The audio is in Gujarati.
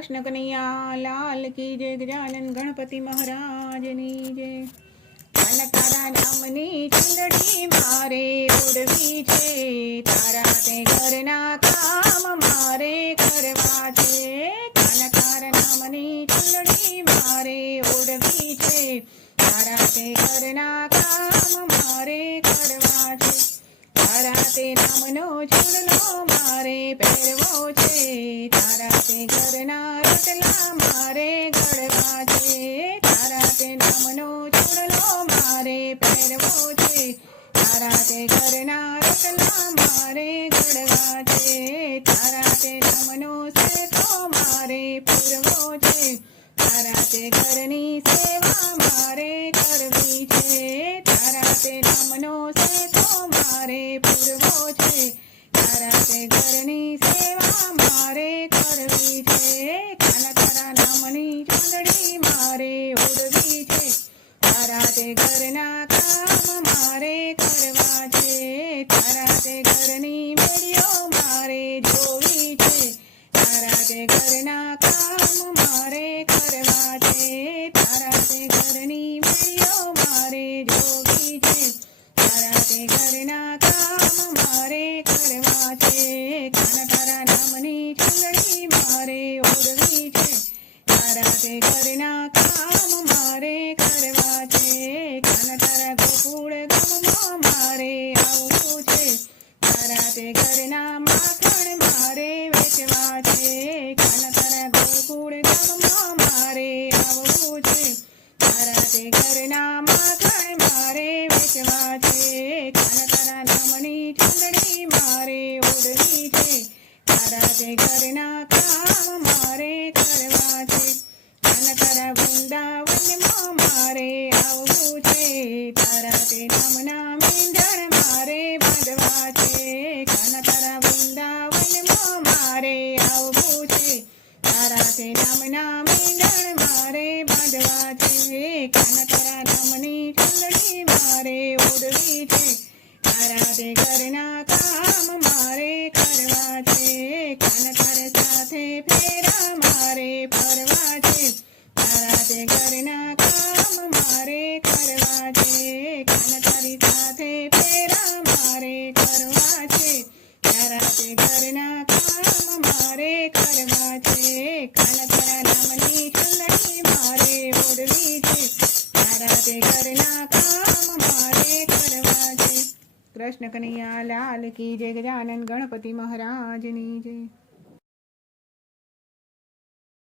કૃષ્ણ કનૈયા લાલ કી જય ગજાનન ગણપતિ મહારાજની જય અને તારા નામની ચુંદડી મારે ઉડવી છે તારા તે ઘરના કામ મારે કરવા છે કાન નામની ચુંદડી મારે ઉડવી છે. તારા તે ઘરના કામ મારે કરવા તે નામનો છોડનો મારે પહેરવો છે. તારા તે ઘરના રોટલા મારે ઘડવા છે. તારા તે નામનો છોડનો મારે પહેરવો છે. તારા તે ઘરના રોટલા મારે ઘડવા છે. તારા તે નામનો સેતો મારે પૂરવો છે. તારા તે ઘરની સેવા મારે કરવી છે. તે નામનો સેતો મારે પૂરવો છે. તારા તે ઘરની સેવા મારે કરવી છે. કાના તારા નામની ચાંદડી મારે ઉડવી છે. તારા તે ઘરના કામ મારે કરવા છે. તારા તે ઘરની મેળીઓ મારે જોવી છે. તારા તે ઘરના કામ મારે કરવા છે. તારા તે ઘરની મેળીઓ મારે જોવી છે તારા તે ઘરના કામ મારે કરવા છે કાના તારા નામની ચૂંદડી મારે ઓળવી છે તારા તે ઘરના કામ મારે કરવા છે કાના તારા ગોકુળ ગામમાં મારે આવવું છે તારા તે ઘરના માખણ તારા ઘરના માખણ મારે વેચવા છે કાના નામની ચૂંદડી મારે ઓળવી છે. તારા તે ઘરના કામ મારે કરવા છે. કાના તારા વૃંદાવનમાં મારે આવવું છે. તારા તે નામના મીંડણ મારે બાંધવા છે. કાના તારા તે નામના મીંડણ મારે બાંધવા છે કાન તારા નામની ચંદડી મારે ઓડવી છે. તારા તે ઘરના કામ મારે કરવા છે. કાન તારે સાથે ફેરા મારે ફરવા છે. તારા તે ઘરના કામ મારે કરવા છે. કાન તારી સાથે ફેરા મારે કરવા છે. તારા તે ઘરના કરવા છે કાના નામની ચૂંદડી મારે ઓળવી છે. તારા તે ઘરના કામ મારે કરવા છે. કૃષ્ણ કનૈયા લાલ કી જય ગજાનન ગણપતિ મહારાજની જય.